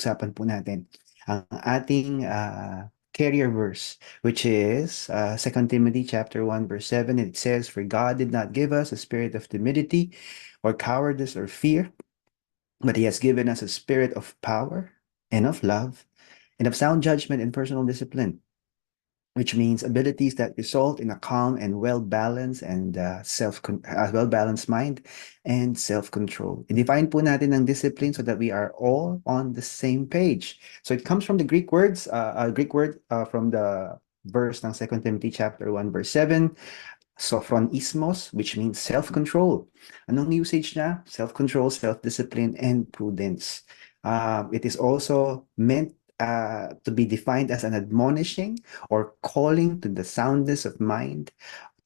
pag-uusapan po natin ang ating carrier verse, which is 2 Timothy chapter 1 verse 7. It says, "For God did not give us a spirit of timidity or cowardice or fear, but He has given us a spirit of power and of love and of sound judgment and personal discipline." Which means abilities that result in a calm and well-balanced and well-balanced mind and self-control. I-define po natin ang discipline so that we are all on the same page. So it comes from the Greek words, Greek word from the verse ng 2 Timothy chapter 1 verse 7, sophronismos, which means self-control. Anong usage niya? Self-control, self-discipline, and prudence. It is also meant to be defined as an admonishing or calling to the soundness of mind,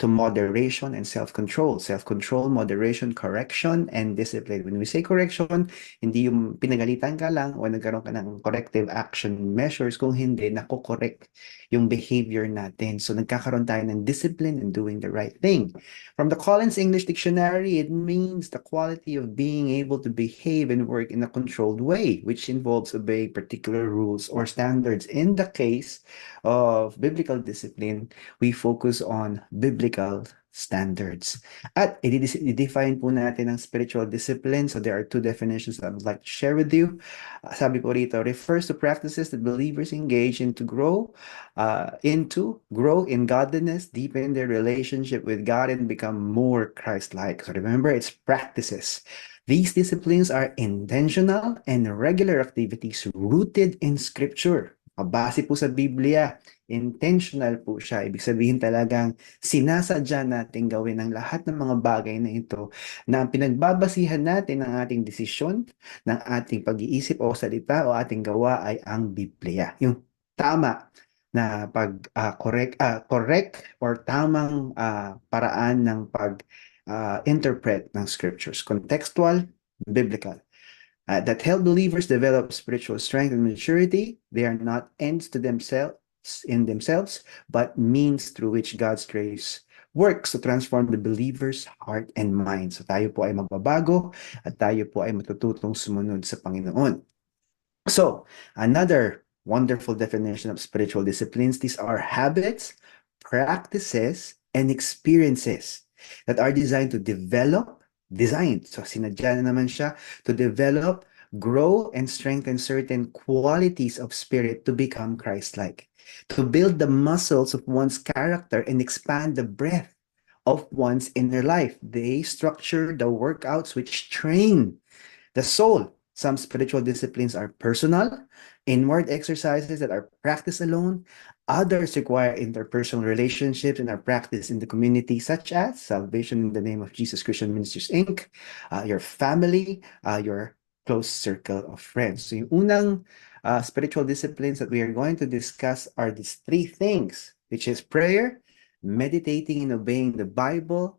to moderation and self-control. Self-control, moderation, correction, and discipline. When we say correction, hindi yung pinagalitan ka lang o nagkaroon ka ng corrective action measures, kung hindi, nakokorek yung behavior natin. So nagkakaroon tayo ng discipline in doing the right thing. From the Collins English Dictionary, it means the quality of being able to behave and work in a controlled way, which involves obeying particular rules or standards. In the case of biblical discipline, we focus on biblical standards. At i-define po natin ang spiritual discipline. So there are two definitions that I would like to share with you. Sabi po rito, refers to practices that believers engage in to grow in godliness, deepen their relationship with God, and become more Christ-like. So remember, it's practices. These disciplines are intentional and regular activities rooted in Scripture. Base po sa Biblia, intentional po siya. Ibig sabihin talagang sinasadya natin gawin ang lahat ng mga bagay na ito na ang pinagbabasihan natin ng ating desisyon, ng ating pag-iisip o salita o ating gawa ay ang Biblia. Yung tama na correct or tamang paraan ng interpret ng scriptures. Contextual, biblical. That help believers develop spiritual strength and maturity. They are not ends to themselves in themselves, but means through which God's grace works to transform the believer's heart and mind. So tayo po ay magbabago at tayo po ay matututong sumunod sa Panginoon. So, another wonderful definition of spiritual disciplines, these are habits, practices, and experiences that are designed to so sinadya na naman siya to develop, grow, and strengthen certain qualities of spirit to become Christ-like, to build the muscles of one's character and expand the breadth of one's inner life. They structure the workouts which train the soul. Some spiritual disciplines are personal, inward exercises that are practiced alone. Others require interpersonal relationships and are practiced in the community, such as Salvation in the Name of Jesus Christian Ministries, Inc., your family, your close circle of friends. So yung unang spiritual disciplines that we are going to discuss are these three things, which is prayer, meditating and obeying the Bible,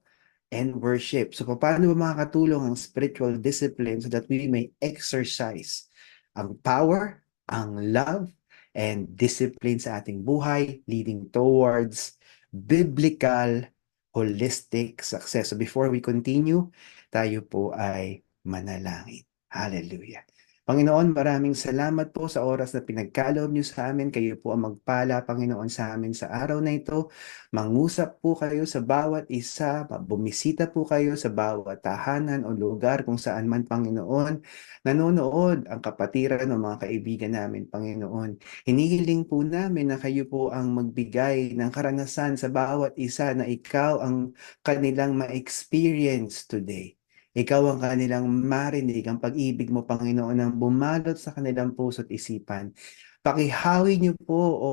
and worship. So paano ba makakatulong ang spiritual discipline so that we may exercise ang power, ang love, and discipline sa ating buhay, leading towards biblical, holistic success. So before we continue, tayo po ay manalangin. Hallelujah. Panginoon, maraming salamat po sa oras na pinagkaloob niyo sa amin. Kayo po ang magpala, Panginoon, sa amin sa araw na ito. Mangusap po kayo sa bawat isa, bumisita po kayo sa bawat tahanan o lugar kung saan man, Panginoon, nanonood ang kapatiran o mga kaibigan namin, Panginoon. Hinihiling po namin na kayo po ang magbigay ng karanasan sa bawat isa na ikaw ang kanilang ma-experience today. Ikaw ang kanilang marinig, ang pag-ibig mo, Panginoon, ang bumalot sa kanilang puso't isipan. Pakihawi niyo po, o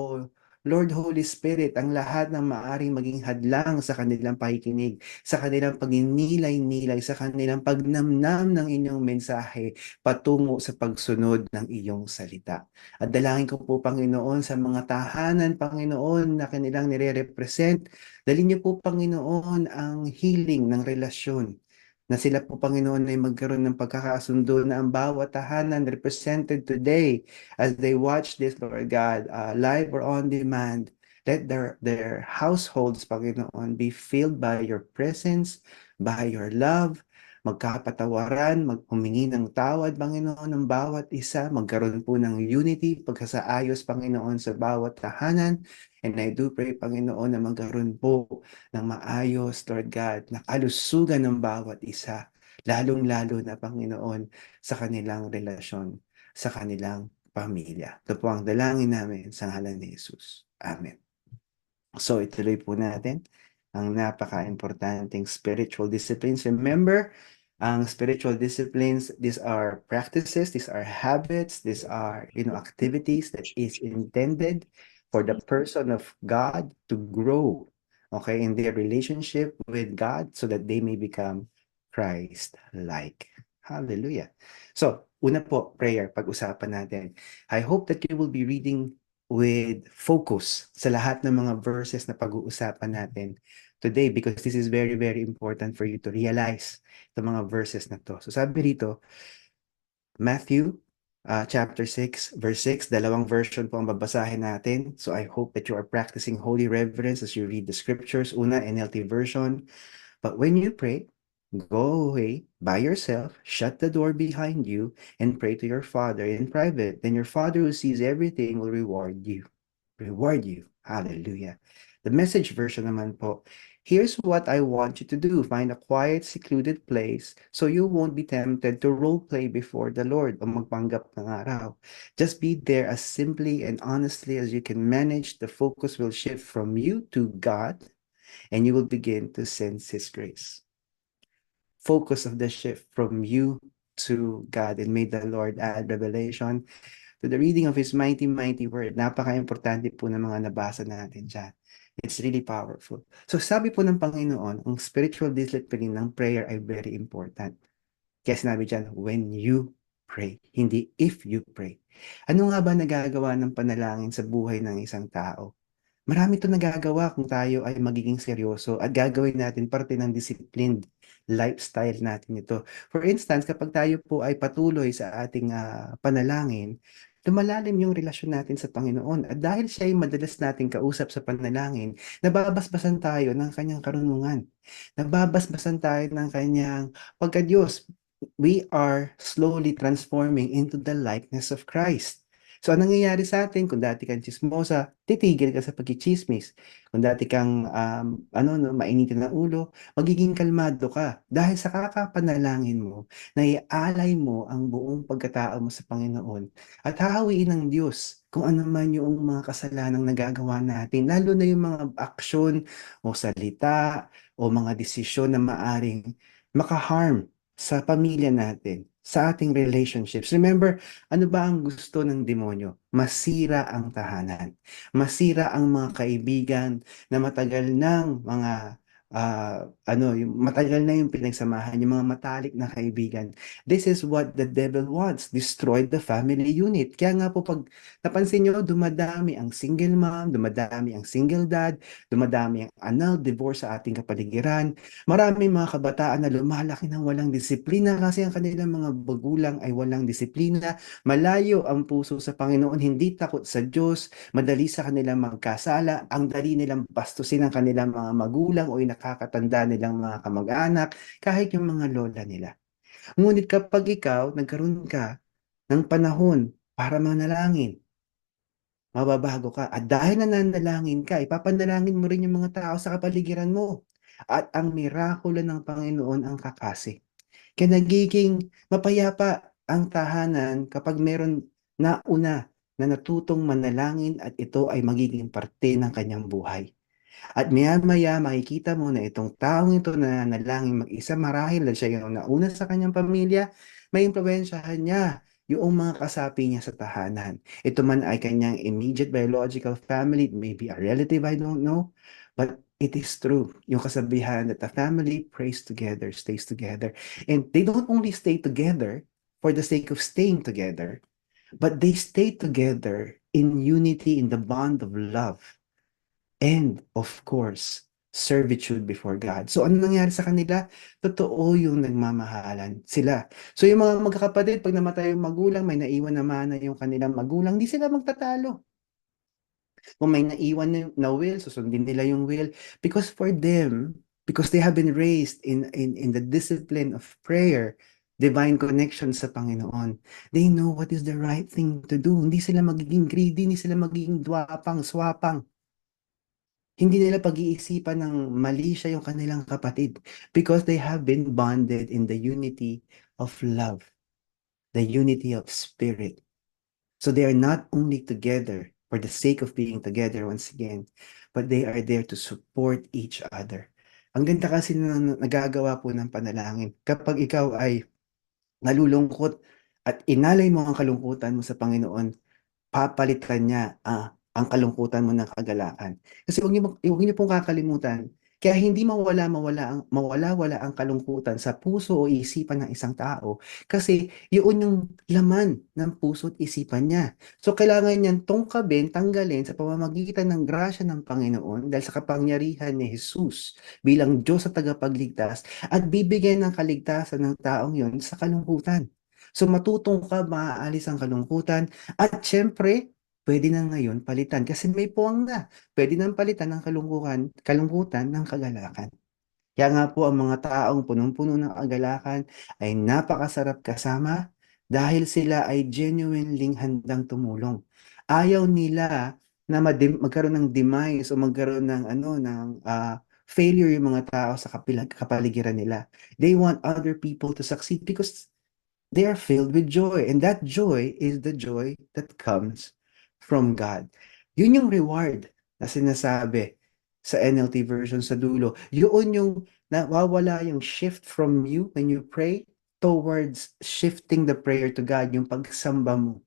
Lord Holy Spirit, ang lahat ng maaring maging hadlang sa kanilang pakikinig, sa kanilang pagninilay-nilay, sa kanilang pagnamnam ng inyong mensahe patungo sa pagsunod ng iyong salita. At dalangin ko po, Panginoon, sa mga tahanan, Panginoon, na kanilang nire-represent, dalhin niyo po, Panginoon, ang healing ng relasyon, na sila po, Panginoon, ay magkaroon ng pagkakasundo na ang bawat tahanan represented today as they watch this, Lord God, live or on demand. Let their households, Panginoon, be filled by your presence, by your love, magkapatawaran, humingi ng tawad, Panginoon, ng bawat isa, magkaroon po ng unity, pagkasaayos, Panginoon, sa bawat tahanan. And I do pray, Panginoon, na magkaroon po ng maayos, Lord God, na kalusugan ng bawat isa, lalong-lalo na, Panginoon, sa kanilang relasyon, sa kanilang pamilya. Ito po ang dalangin namin sa ngalan ni Jesus. Amen. So ituloy po natin ang napaka-importanting spiritual disciplines. Remember, ang spiritual disciplines, these are practices, these are habits, these are, activities that is intended for the person of God to grow, okay, in their relationship with God so that they may become Christ-like. Hallelujah. So, una po, prayer, pag-usapan natin. I hope that you will be reading with focus sa lahat ng mga verses na pag-uusapan natin today because this is very, very important for you to realize the mga verses na to. So sabi dito, Matthew chapter 6, verse 6, dalawang version po ang babasahin natin. So I hope that you are practicing holy reverence as you read the scriptures. Una, NLT version. But when you pray, go away by yourself, shut the door behind you, and pray to your Father in private. Then your Father who sees everything will reward you. Reward you. Hallelujah. The message version naman po, here's what I want you to do. Find a quiet, secluded place so you won't be tempted to role play before the Lord o magpanggap ng araw. Just be there as simply and honestly as you can manage. The focus will shift from you to God and you will begin to sense His grace. Focus of the shift from you to God, and may the Lord add revelation to the reading of His mighty, mighty word. Napaka-importante po ng mga nabasa natin dyan. It's really powerful. So sabi po ng Panginoon, ang spiritual discipline ng prayer ay very important. Kaya sinabi dyan, when you pray, hindi if you pray. Ano nga ba nagagawa ng panalangin sa buhay ng isang tao? Marami 'tong nagagawa kung tayo ay magiging seryoso at gagawin natin parte ng disciplined lifestyle natin ito. For instance, kapag tayo po ay patuloy sa ating, panalangin, lumalalim yung relasyon natin sa Panginoon at dahil siya ay madalas nating kausap sa panalangin, nababasbasan tayo ng kanyang karunungan. Nababasbasan tayo ng kanyang pagka-Diyos. We are slowly transforming into the likeness of Christ. So, anong nangyayari sa atin kung dati kang tsismosa, titigil ka sa pagtsitsismis. Kung dati kang, mainitin ng ulo, magiging kalmado ka. Dahil sa kakapanalangin mo, naialay mo ang buong pagkatao mo sa Panginoon at hahawiin ng Diyos kung ano man yung mga kasalanang nagagawa natin, lalo na yung mga aksyon o salita o mga desisyon na maaring maka-harm sa pamilya natin, sa ating relationships. Remember, ano ba ang gusto ng demonyo? Masira ang tahanan. Masira ang mga kaibigan na matagal ng mga yung matagal na yung pinagsamahan, yung mga matalik na kaibigan. This is what the devil wants, destroy the family unit. Kaya nga po pag napansin nyo, dumadami ang single mom, dumadami ang single dad, dumadami ang annulled divorce sa ating kapaligiran. Maraming mga kabataan na lumalaki ng walang disiplina kasi ang kanilang mga magulang ay walang disiplina. Malayo ang puso sa Panginoon, hindi takot sa Diyos, madali sa kanilang magkasala, ang dali nilang bastusin ang kanilang mga magulang o yung nakakatanda nilang mga kamag-anak, kahit yung mga lola nila. Ngunit kapag ikaw, nagkaroon ka ng panahon para manalangin, mababago ka. At dahil nananalangin ka, ipapanalangin mo rin yung mga tao sa kapaligiran mo. At ang mirakulo ng Panginoon ang kakasi. Kaya nagiging mapayapa ang tahanan kapag meron nauna na natutong manalangin at ito ay magiging parte ng kanyang buhay. At maya-maya makikita mo na itong taong ito na nanalangin mag-isa marahil dahil siya yung nauna sa kanyang pamilya, may impluwensyahan niya yung mga kasapi niya sa tahanan. Ito man ay kanyang immediate biological family, maybe a relative, I don't know. But it is true, yung kasabihan that the family prays together, stays together. And they don't only stay together for the sake of staying together, but they stay together in unity in the bond of love. And of course, servitude before God. So ano nangyari sa kanila? Totoo yung nagmamahalan sila. So yung mga magkakapatid, pag namatay yung magulang, may naiwan na mana yung kanilang magulang, di sila magtatalo. Kung may naiwan na will, susundin nila yung will. Because for them, because they have been raised in the discipline of prayer, divine connection sa Panginoon. They know what is the right thing to do. Hindi sila magiging greedy, hindi sila magiging dwapang, swapang. Hindi nila pag-iisipan ng mali siya yung kanilang kapatid because they have been bonded in the unity of love, the unity of spirit. So they are not only together for the sake of being together once again, but they are there to support each other. Ang ganda kasi na nagagawa po ng panalangin. Kapag ikaw ay nalulungkot at inalay mo ang kalungkutan mo sa Panginoon, papalitan niya, ang kalungkutan mo ng kagalakan. Kasi huwag niyo pong kakalimutan, kaya hindi mawala-wala ang kalungkutan sa puso o isipan ng isang tao kasi yun yung laman ng puso at isipan niya. So kailangan niyang tungkabin, tanggalin sa pamamagitan ng grasya ng Panginoon dahil sa kapangyarihan ni Jesus bilang Diyos at tagapagligtas at bibigyan ng kaligtasan ng taong yun sa kalungkutan. So matutong ka, maaalis ang kalungkutan, at siyempre, puwede na ngayon palitan kasi may puwang na. Puwede nang palitan ng kalungkutan ng kagalakan. Kaya nga po ang mga taong punong-puno ng kagalakan ay napakasarap kasama dahil sila ay genuinely handang tumulong. Ayaw nila na magkaroon ng demise o magkaroon ng failure yung mga tao sa kapaligiran nila. They want other people to succeed because they are filled with joy. And that joy is the joy that comes from God. Yun yung reward na sinasabi sa NLT version sa dulo. Yun yung nawawala yung shift from you when you pray towards shifting the prayer to God, yung pagsamba mo,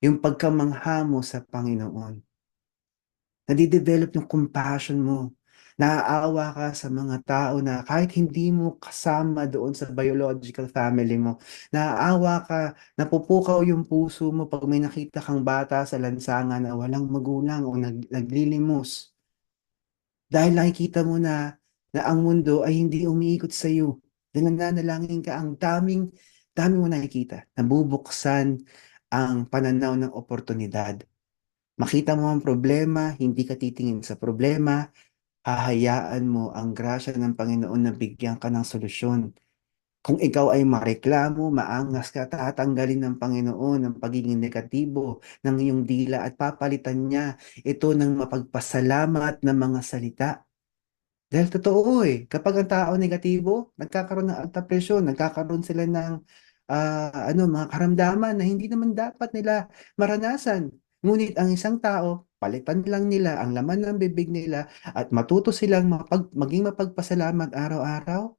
yung pagkamangha mo sa Panginoon. Nade-develop yung compassion mo. Naaawa ka sa mga tao na kahit hindi mo kasama doon sa biological family mo. Naaawa ka, napupukaw yung puso mo 'pag may nakita kang bata sa lansangan na walang magulang o naglilimos. Dahil nakikita mo na ang mundo ay hindi umiikot sa'yo. Dahil nananalangin ka, ang dami mo nakikita. Nabubuksan ang pananaw ng oportunidad. Makita mo ang problema, hindi ka titingin sa problema, hahayaan mo ang grasya ng Panginoon na bigyan ka ng solusyon. Kung ikaw ay mareklamo, maangas ka, tatanggalin ng Panginoon ang pagiging negatibo ng iyong dila at papalitan niya ito ng mapagpasalamat na mga salita. Dahil totoo kapag ang tao negatibo, nagkakaroon ng alta presyon, nagkakaroon sila ng mga karamdaman na hindi naman dapat nila maranasan. Ngunit ang isang tao, palitan lang nila ang laman ng bibig nila at matuto silang maging mapagpasalamat araw-araw,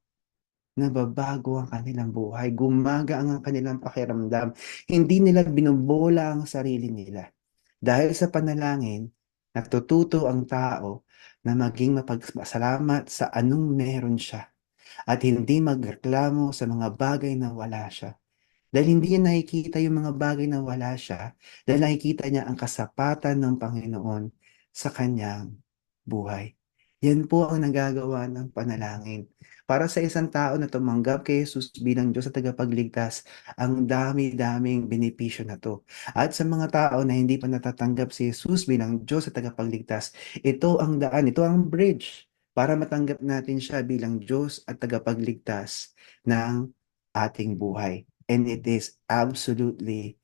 nababago ang kanilang buhay, gumagaan ang kanilang pakiramdam, hindi nila binobola ang sarili nila. Dahil sa panalangin, natututo ang tao na maging mapagpasalamat sa anong meron siya at hindi magreklamo sa mga bagay na wala siya. Dahil hindi niya nakikita yung mga bagay na wala siya, dahil nakikita niya ang kasapatan ng Panginoon sa kanyang buhay. Yan po ang nagagawa ng panalangin. Para sa isang tao na tumanggap kay Jesus bilang Diyos at tagapagligtas, ang dami-daming benepisyo na to. At sa mga tao na hindi pa natatanggap si Jesus bilang Diyos at tagapagligtas, ito ang daan, ito ang bridge para matanggap natin siya bilang Diyos at tagapagligtas ng ating buhay. And it is absolutely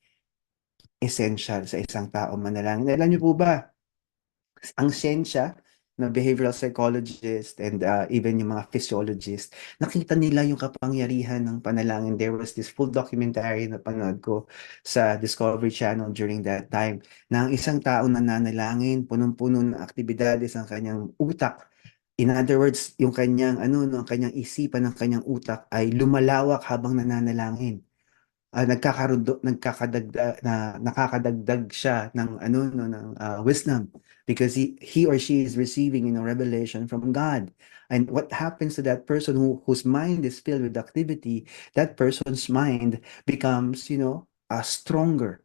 essential sa isang tao manalangin. Alam niyo po ba, ang siyensya na behavioral psychologist and even yung mga physiologist, nakita nila yung kapangyarihan ng panalangin. There was this full documentary na panood ko sa Discovery Channel during that time na ang isang tao na nanalangin, punong-puno ng aktibidades ang kanyang utak. In other words, yung kanyang ang kanyang isipan ng kanyang utak ay lumalawak habang nananalangin. Nakakadagdag siya ng wisdom because he or she is receiving revelation from God. And what happens to that person whose mind is filled with activity, that person's mind becomes, stronger.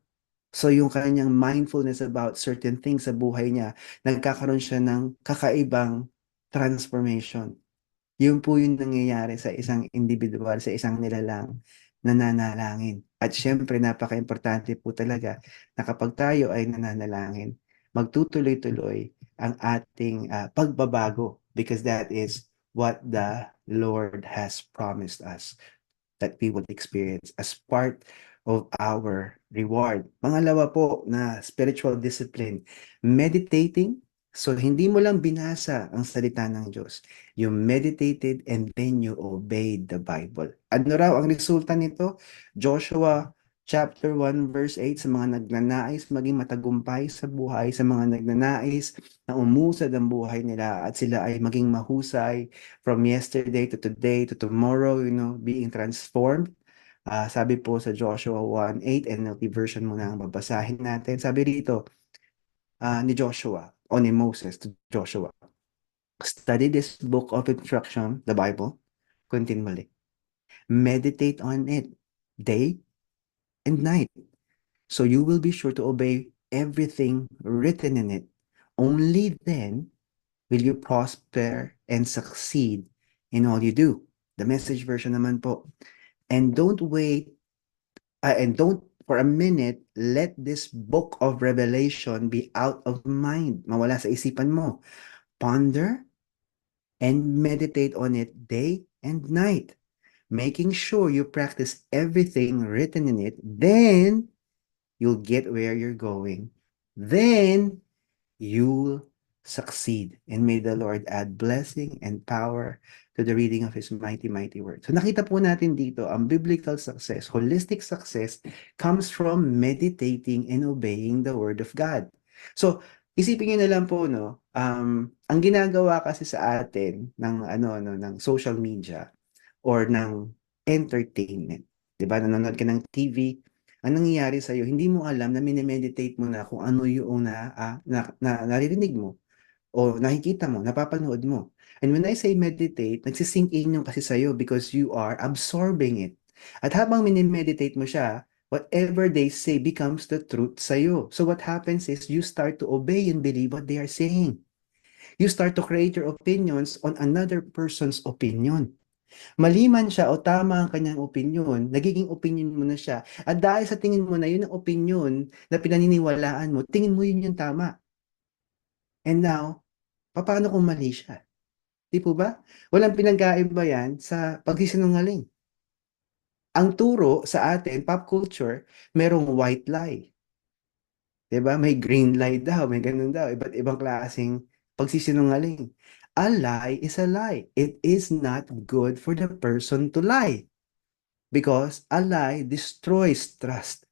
So yung kanyang mindfulness about certain things sa buhay niya, nagkakaroon siya ng kakaibang transformation. Yun po yung nangyayari sa isang individual, sa isang nilalang nananalangin. At siyempre napakaimportante po talaga na kapag tayo ay nananalangin, magtutuloy-tuloy ang ating pagbabago because that is what the Lord has promised us that we would experience as part of our reward. Pangalawa po na spiritual discipline, meditating. So hindi mo lang binasa ang salita ng Diyos. You meditated and then you obeyed the Bible. Ano raw ang resulta nito? Joshua chapter 1 verse 8, sa mga nagnanais maging matagumpay sa buhay, sa mga nagnanais na umusad ang buhay nila at sila ay maging mahusay from yesterday to today to tomorrow, being transformed. Sabi po sa Joshua 1:8, NLT version muna ang babasahin natin. Sabi rito ni Joshua o ni Moses to Joshua, study this book of instruction, the Bible, continually. Meditate on it day and night, so you will be sure to obey everything written in it. Only then will you prosper and succeed in all you do. The Message version naman po. And don't for a minute let this book of Revelation be out of mind. Mawala sa isipan mo. Ponder and meditate on it day and night, making sure you practice everything written in it. Then you'll get where you're going. Then you'll succeed. And may the Lord add blessing and power to the reading of His mighty, mighty word. So nakita po natin dito, ang biblical success, holistic success, comes from meditating and obeying the word of God. So, isipin niyo na lang po, no, ang ginagawa kasi sa atin ng social media or ng entertainment, 'di ba? Nanonood ka ng TV, ang nangyayari sa'yo, hindi mo alam na mini-meditate mo na kung ano yung naririnig mo o nakikita mo, napapanood mo. And when I say meditate, nagsisink in yung kasi sa'yo because you are absorbing it. At habang mini-meditate mo siya, whatever they say becomes the truth sa'yo. So what happens is you start to obey and believe what they are saying. You start to create your opinions on another person's opinion. Mali man siya o tama ang kanyang opinyon, nagiging opinyon mo na siya. At dahil sa tingin mo na yun ang opinyon na pinaniniwalaan mo, tingin mo yun yung tama. And now, paano kung mali siya? Di po ba? Walang pinagkaiba yan sa pagsisinungaling. Ang turo sa atin, pop culture, merong white lie. Diba? May green lie daw, may ganun daw. Iba't ibang klaseng pagsisinungaling. A lie is a lie. It is not good for the person to lie. Because a lie destroys trust.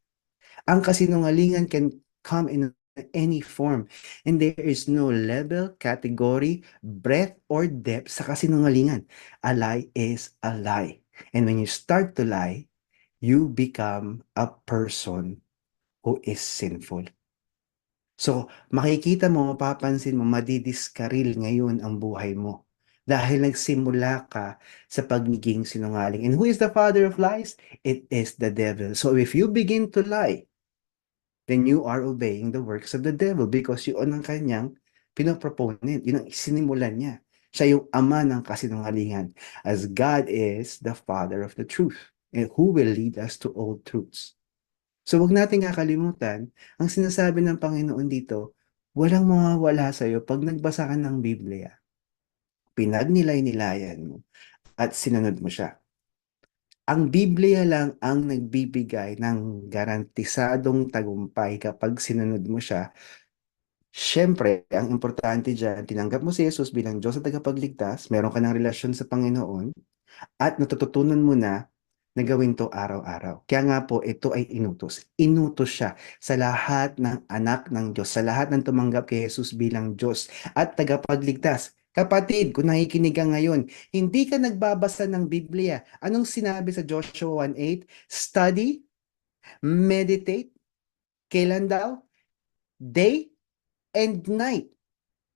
Ang kasinungalingan can come in any form. And there is no level, category, breadth, or depth sa kasinungalingan. A lie is a lie. And when you start to lie, you become a person who is sinful. So, makikita mo, mapapansin mo, madidiskaril ngayon ang buhay mo. Dahil nagsimula ka sa pagiging sinungaling. And who is the father of lies? It is the devil. So if you begin to lie, then you are obeying the works of the devil because yun ang kanyang pinoproponent. Yun ang isinimulan niya. Siya yung ama ng kasinungalingan. As God is the father of the truth and who will lead us to all truths. So wag nating kakalimutan, ang sinasabi ng Panginoon dito, walang mawawala sa'yo pag nagbasa ka ng Biblia. Pinagnilay-nilayan mo at sinunod mo siya. Ang Biblia lang ang nagbibigay ng garantisadong tagumpay kapag sinunod mo siya. Siyempre, ang importante dyan, tinanggap mo si Jesus bilang Diyos at tagapagligtas, meron ka ng relasyon sa Panginoon, at natututunan mo na gawin to araw-araw. Kaya nga po, ito ay inutos. Inutos siya sa lahat ng anak ng Diyos, sa lahat ng tumanggap kay Jesus bilang Diyos at tagapagligtas. Kapatid, kung nakikinig ka ngayon, hindi ka nagbabasa ng Biblia. Anong sinabi sa Joshua 1:8? Study, meditate, kailan daw? Day and night.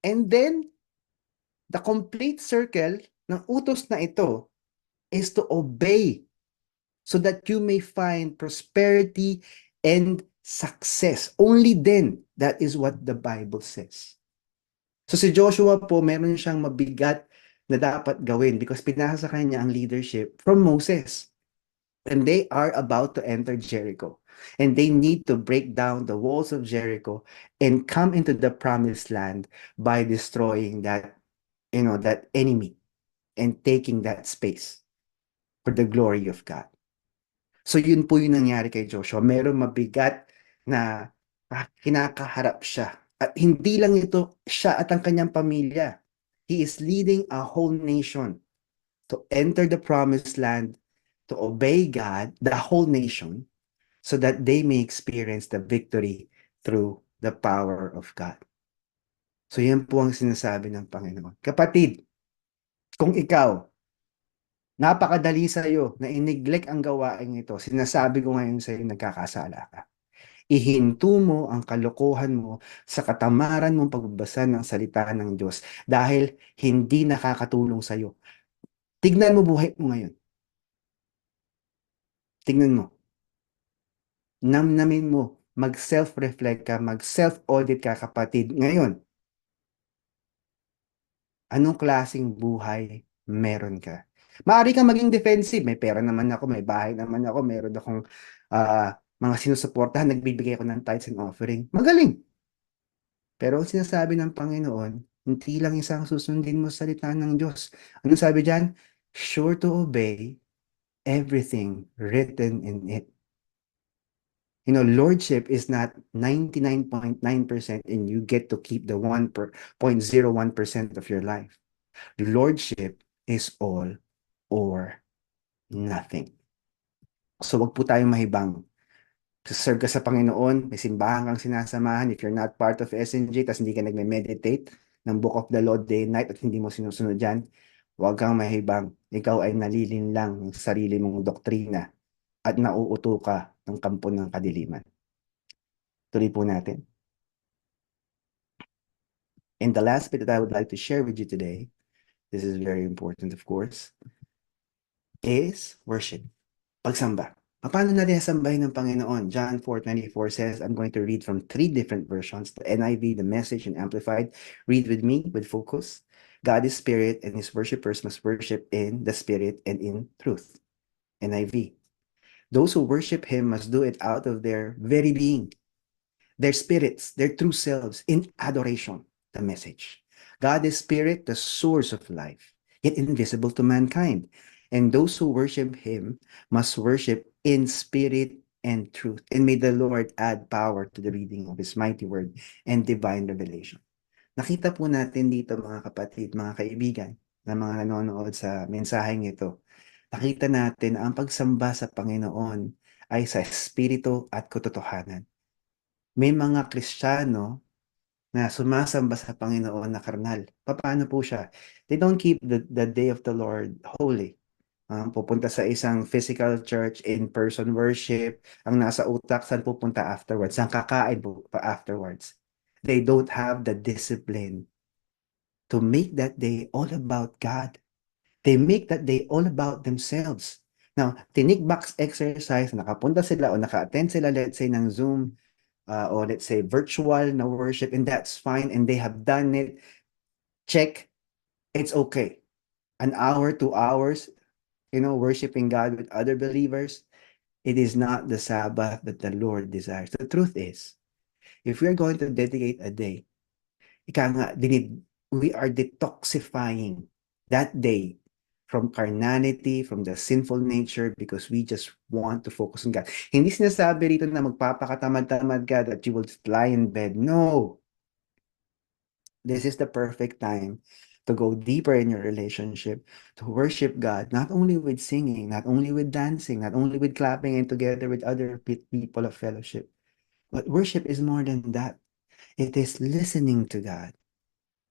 And then, the complete circle ng utos na ito is to obey so that you may find prosperity and success. Only then, that is what the Bible says. So si Joshua po, meron siyang mabigat na dapat gawin because pinasa sa kanya ang leadership from Moses. And they are about to enter Jericho. And they need to break down the walls of Jericho and come into the promised land by destroying that enemy. and taking that space for the glory of God. So yun po yung nangyari kay Joshua. Merong mabigat na kinakaharap siya. At hindi lang ito siya at ang kanyang pamilya. He is leading a whole nation to enter the promised land, to obey God, the whole nation, so that they may experience the victory through the power of God. So yan po ang sinasabi ng Panginoon. Kapatid, kung ikaw, napakadali sa iyo na ineglect ang gawain ito, sinasabi ko ngayon sa iyo, nagkakasala ka. Ihinto mo ang kalokohan mo sa katamaran mong pagbabasa ng salita ng Diyos dahil hindi nakakatulong sa iyo. Tignan mo buhay mo ngayon. Tignan mo. Namnamin mo. Mag-self-reflect ka, mag-self-audit ka, kapatid. Ngayon, anong klaseng buhay meron ka? Maaari kang maging defensive. May pera naman ako, may bahay naman ako, meron akong mga sinusuportahan, nagbibigay ako ng tithes and offering. Magaling. Pero ang sinasabi ng Panginoon, hindi lang isang susundin mo sa salita ng Diyos. Ano sabi diyan? Sure to obey everything written in it. You know, lordship is not 99.9% and you get to keep the 1.01% of your life. Lordship is all or nothing. So wag po tayong mahibang. Serve ka sa Panginoon, may simbahan kang sinasamahan. If you're not part of SNJ, tas hindi ka nagme-meditate ng Book of the Lord day and night at hindi mo sinusunod yan, huwag kang mahibang. Ikaw ay nalilin lang ng sarili mong doktrina at nauuto ka ng kampo ng kadiliman. Tuloy po natin. And the last bit that I would like to share with you today, this is very important of course, is worship. Pagsamba. Paano natin sasambahin ng Panginoon? John 4:24 says, I'm going to read from 3 different versions, the NIV, the Message, and Amplified. Read with me with focus. God is spirit, and his worshipers must worship in the spirit and in truth. NIV. Those who worship him must do it out of their very being, their spirits, their true selves, in adoration. The Message. God is spirit, the source of life, yet invisible to mankind. And those who worship him must worship in spirit and truth. And may the Lord add power to the reading of his mighty word and divine revelation. Nakita po natin dito mga kapatid, mga kaibigan, na mga nanonood sa mensaheng ito. Nakita natin na ang pagsamba sa Panginoon ay sa espiritu at katotohanan. May mga Kristiyano na sumasamba sa Panginoon na karnal. Paano po siya? They don't keep the day of the Lord holy. Pupunta sa isang physical church, in-person worship, ang nasa utak, saan pupunta afterwards? Saan kakain po pa afterwards? They don't have the discipline to make that day all about God. They make that day all about themselves. Now, tinik box exercise, nakapunta sila o naka-attend sila, let's say, ng Zoom, or let's say virtual na worship, and that's fine, and they have done it. Check, it's okay. An hour, 2 hours, worshiping God with other believers, it is not the Sabbath that the Lord desires. The truth is, if we're going to dedicate a day, we are detoxifying that day from carnality, from the sinful nature, because we just want to focus on God. Hindi sinasabi rito na magpapakatamad-tamad ka that you will lie in bed. No. This is the perfect time to go deeper in your relationship, to worship God, not only with singing, not only with dancing, not only with clapping and together with other people of fellowship. But worship is more than that. It is listening to God.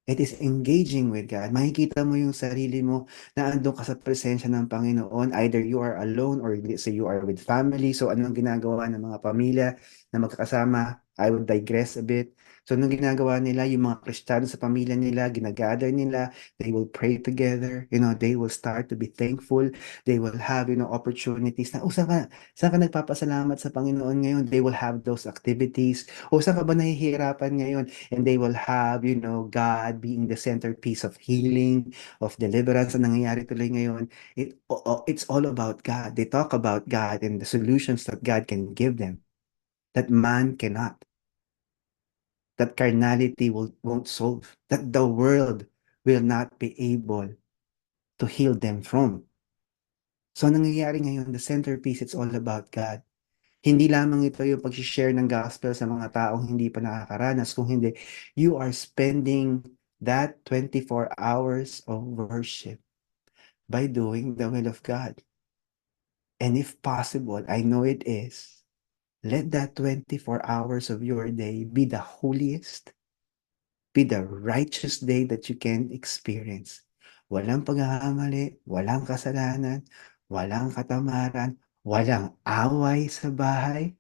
It is engaging with God. Makikita mo yung sarili mo na andun ka sa presensya ng Panginoon. Either you are alone or let's say you are with family. So anong ginagawa ng mga pamilya na magkakasama? I would digress a bit. So anong ginagawa nila? Yung mga Kristiyano sa pamilya nila, ginagather nila, they will pray together. They will start to be thankful. They will have, opportunities na, saan ka nagpapasalamat sa Panginoon ngayon? They will have those activities. Saan ka ba nahihirapan ngayon? And they will have, God being the centerpiece of healing, of deliverance na nangyayari tuloy ngayon. It's all about God. They talk about God and the solutions that God can give them that man cannot, that carnality won't solve, that the world will not be able to heal them from. So, nangyayari ngayon, the centerpiece, it's all about God. Hindi lamang ito yung pag-share ng gospel sa mga taong hindi pa nakakaranas, kung hindi, you are spending that 24 hours of worship by doing the will of God. And if possible, I know it is, let that 24 hours of your day be the holiest, be the righteous day that you can experience. Walang pagkakamali, walang kasalanan, walang katamaran, walang away sa bahay,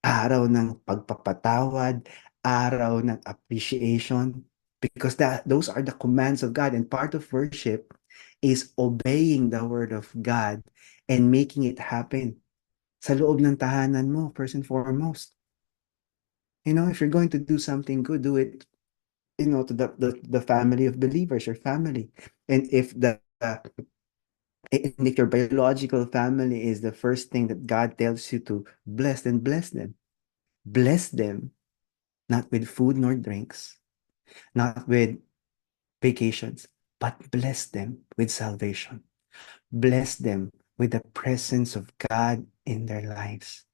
araw ng pagpapatawad, araw ng appreciation, because those are the commands of God, and part of worship is obeying the word of God and making it happen sa loob ng tahanan mo, first and foremost. You know, if you're going to do something good, do it, you know, to the family of believers, your family. And if and if your biological family is the first thing that God tells you to bless, then bless them. Bless them, not with food nor drinks, not with vacations, but bless them with salvation. Bless them with the presence of God in their lives.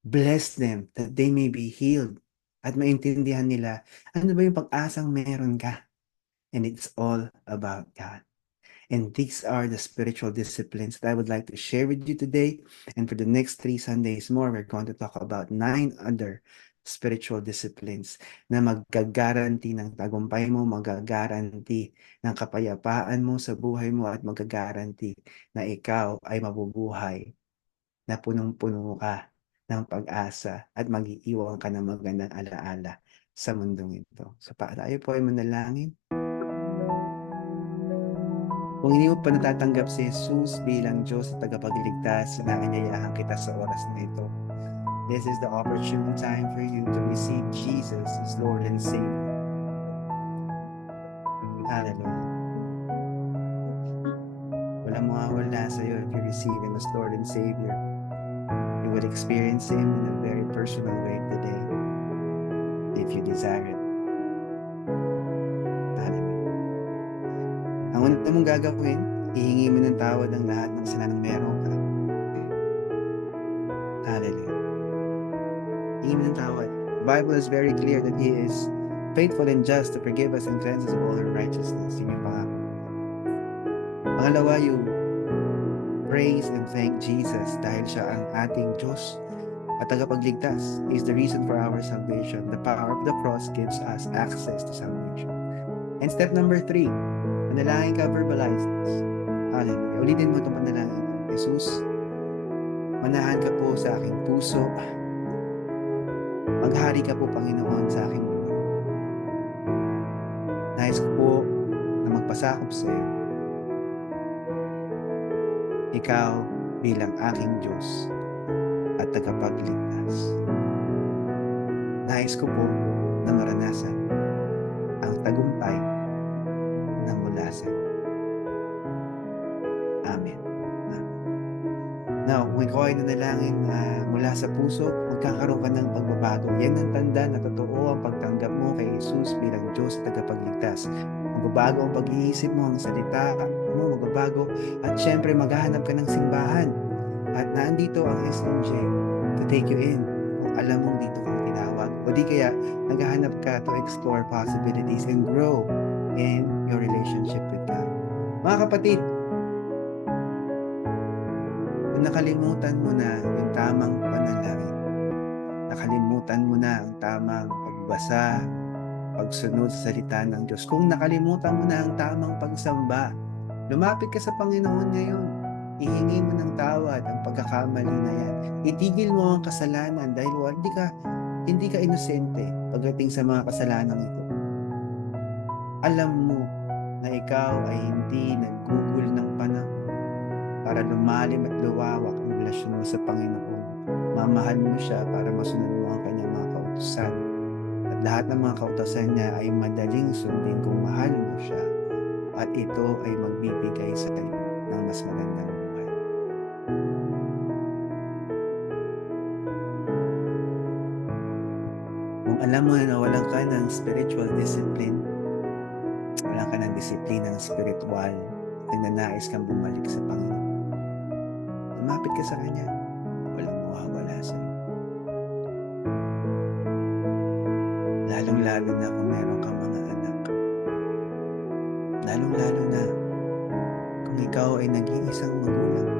Bless them that they may be healed at maintindihan nila ano ba yung pag-asang meron ka. And it's all about God. And these are the spiritual disciplines that I would like to share with you today. And for the next 3 Sundays more, we're going to talk about 9 other spiritual disciplines na mag-guarantee ng tagumpay mo, mag-guarantee ng kapayapaan mo sa buhay mo, at mag-guarantee na ikaw ay mabubuhay na punong-puno ka ng pag-asa at mag-iiwan ka ng magandang alaala sa mundong ito. So tayo po ay manalangin. Kung hindi mo pa natatanggap si Jesus bilang Diyos at tagapagligtas, inaanyayahan kita sa oras na ito. This is the opportune time for you to receive Jesus as Lord and Savior. Hallelujah. Walang mawawala sa iyo if you receive Him as Lord and Savior. You will experience Him in a very personal way today, if you desire it. Hallelujah. Ang una mong gagawin, hihingi mo ng tawad ng lahat ng kasalanan meron ka. Hallelujah. Hihingi mo ng tawad. The Bible is very clear that He is faithful and just to forgive us and cleanse us of all unrighteousness. Yun yung pangako. Pangalawa, you praise and thank Jesus dahil siya ang ating Diyos at tagapagligtas. He is the reason for our salvation. The power of the cross gives us access to salvation. And step number 3, manalangin ka, verbalize this. Hallelujah. Ulitin mo itong panalangin. Jesus, manahan ka po sa aking puso. Maghari ka po, Panginoon, sa aking buhay. Nais ko po na magpasakop sa iyo. Ikaw bilang aking Diyos at tagapagligtas. Nais ko po na maranasan ang tagumpay na mula sa iyo. Amen. Now, kung ikaw ay nanalangin mula sa puso, magkakaroon ka ng pagbabago. Yan ang tanda na totoo ang pagtanggap mo kay Jesus bilang Diyos at tagapagligtas. Magbabago ang pag-iisip mo, ang salita mo, magbabago. At syempre, maghahanap ka ng simbahan. At nandito ang SMJ to take you in kung alam mong dito kang tinawag. O di kaya, naghahanap ka to explore possibilities and grow in your relationship with God. Mga kapatid, kung nakalimutan mo na yung tamang panalangin, nakalimutan mo na ang tamang pagbasa, pagsunod sa salita ng Diyos, kung nakalimutan mo na ang tamang pagsamba, lumapit ka sa Panginoon ngayon. Ihingi mo ng tawad ang pagkakamali na yan. Itigil mo ang kasalanan dahil hindi ka inosente pagdating sa mga kasalanan ito. Alam mo na ikaw ay hindi naggugol ng panahon para lumalim at luwawak ang relasyon mo sa Panginoon. Mamahal mo siya para masunod mo ang kanyang mga kautusan. At lahat ng mga kautusan niya ay madaling sundin kung mahal mo siya. At ito ay magbibigay sa iyo ng mas magandang buhay. Kung alam mo na nawalan ka ng spiritual discipline, wala nawawalan ka ng disiplinang spiritual, nagnanais kang bumalik sa Panginoon, lumapit ka sa Kanya. Walang mawawala sa'yo. Lalong-lalo na kung meron kang mga anak. Lalong-lalo na kung ikaw ay nag-iisang magulang.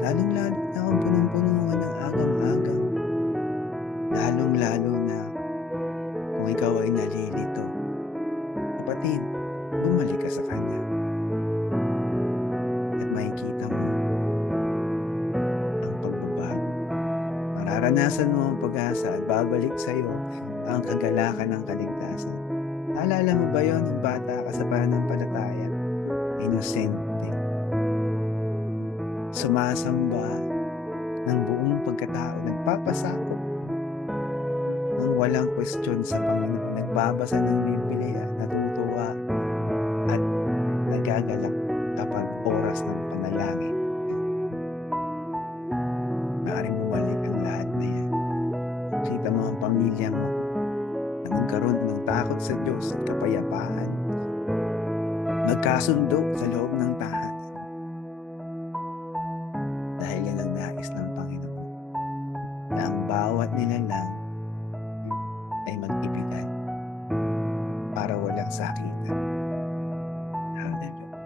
Lalong-lalo na kung punong-puno ka ng agam-agam. Lalong-lalo na kung ikaw ay nalilito. Kapatid, bumalik ka sa Kanya. At makikita mo ang pagbabago. Mararanasan mo ang pag-asa at babalik sa iyo ang kagalakan ng kaligtasan. Naalala mo ba yon nung bata ka sa pananampalataya? Inosente. Sumasamba ng buong pagkatao, nagpapasakop ng walang kwestiyon sa Panginoon, nagbabasa ng Biblia, natutuwa at nagagalak kapag oras ng panalangin. Maaaring bumalik ang lahat na yan. Kita mo ang pamilya mo na magkaroon ng takot sa Diyos at kapayapaan. Magkasundo sa loob ng tahanan. Dahil yan ang nais ng Panginoon, na ang bawat nilalang ay mag-ibigan para walang sakitan. Hallelujah.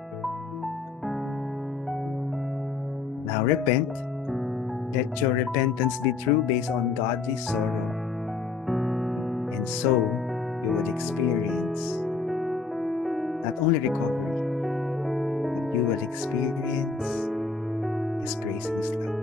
Now repent. Let your repentance be true based on godly sorrow. And so you will experience not only recovery, but you will experience His grace and His love.